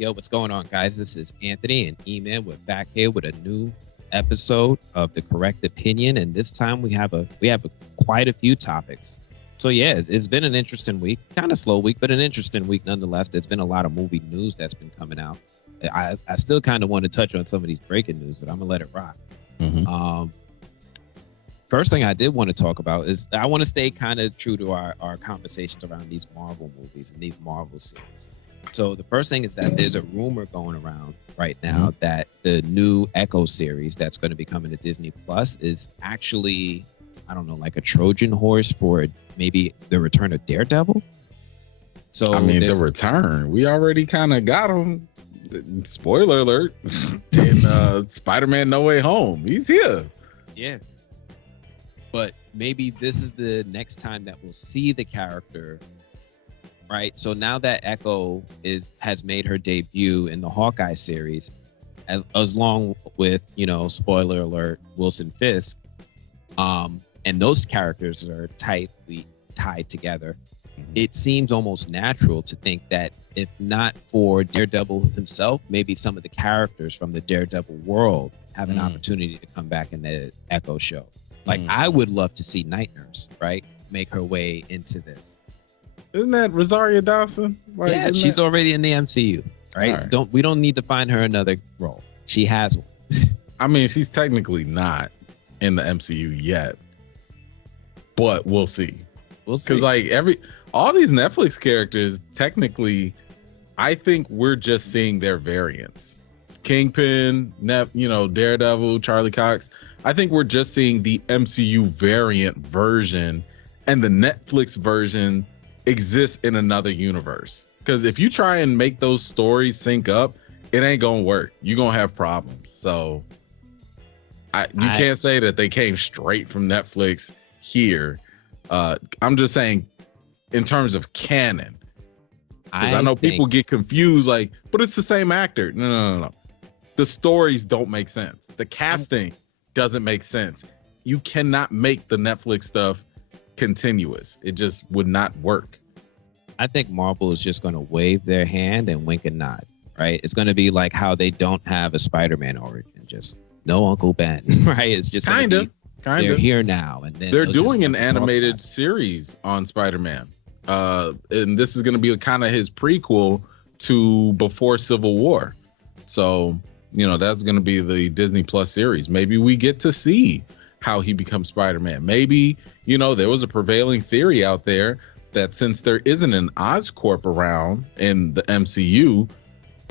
Yo, what's going on, guys? This is Anthony and E-Man. We're back here with a new episode of The Correct Opinion, and this time we have quite a few topics. So yeah, it's been an interesting week, kind of slow week, but an interesting week nonetheless. There's been a lot of movie news that's been coming out. I still kind of want to touch on some of these breaking news, but I'm gonna let it rock. First thing I did want to talk about is I want to stay kind of true to our conversations around these Marvel movies and these Marvel series. So the first thing is that there's a rumor going around right now that the new Echo series that's going to be coming to Disney Plus is actually, I don't know, like a Trojan horse for maybe the return of Daredevil. So I mean, the return, we already kind of got him. Spoiler alert! In Spider-Man: No Way Home, he's here. Yeah, but maybe this is the next time that we'll see the character. Right, so now that Echo has made her debut in the Hawkeye series, as long with, you know, spoiler alert, Wilson Fisk, and those characters are tightly tied together. It seems almost natural to think that if not for Daredevil himself, maybe some of the characters from the Daredevil world have an opportunity to come back in the Echo show. Like I would love to see Night Nurse, right, make her way into this. Isn't that Rosario Dawson? Like, yeah, she's already in the MCU, right? We don't need to find her another role. She has one. I mean, she's technically not in the MCU yet, but we'll see. We'll see. Because like all these Netflix characters, technically, I think we're just seeing their variants. Kingpin, Daredevil, Charlie Cox. I think we're just seeing the MCU variant version, and the Netflix version exists in another universe. Because if you try and make those stories sync up, it ain't gonna work. You're gonna have problems. So you can't say that they came straight from Netflix here. I'm just saying in terms of canon. Because I know people get confused, like, but it's the same actor. No. The stories don't make sense. The casting doesn't make sense. You cannot make the Netflix stuff continuous. It just would not work. I think Marvel is just going to wave their hand and wink and nod, right? It's going to be like how they don't have a Spider-Man origin, just no Uncle Ben, right? It's just kind of they're here now, and then they're doing an animated series on Spider-Man, and this is going to be kind of his prequel to before Civil War. So that's going to be the Disney Plus series. Maybe we get to see how he becomes Spider-Man. Maybe, there was a prevailing theory out there that since there isn't an Oscorp around in the MCU,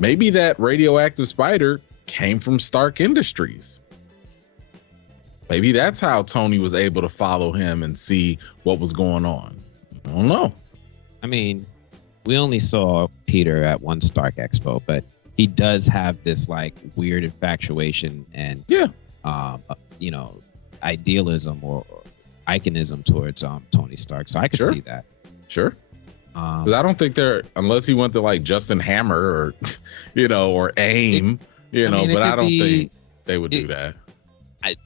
maybe that radioactive spider came from Stark Industries. Maybe that's how Tony was able to follow him and see what was going on. I don't know. I mean, we only saw Peter at one Stark Expo, but he does have this like weird infatuation and idealism or iconism towards Tony Stark. So I could see that. Sure. Because I don't think unless he went to like Justin Hammer or or AIM, but I don't think they would do that.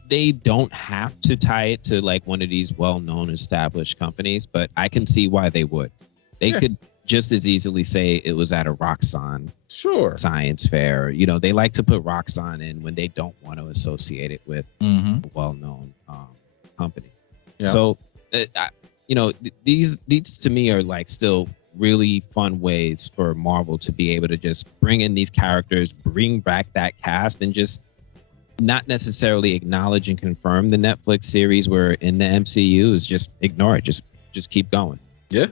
They don't have to tie it to like one of these well-known established companies, but I can see why they would. They could just as easily say it was at a Roxxon science fair. They like to put Roxxon in when they don't want to associate it with a well-known company. Yeah. So, these to me are like still really fun ways for Marvel to be able to just bring in these characters, bring back that cast, and just not necessarily acknowledge and confirm the Netflix series where in the MCU is just ignore it. Just keep going. Yeah.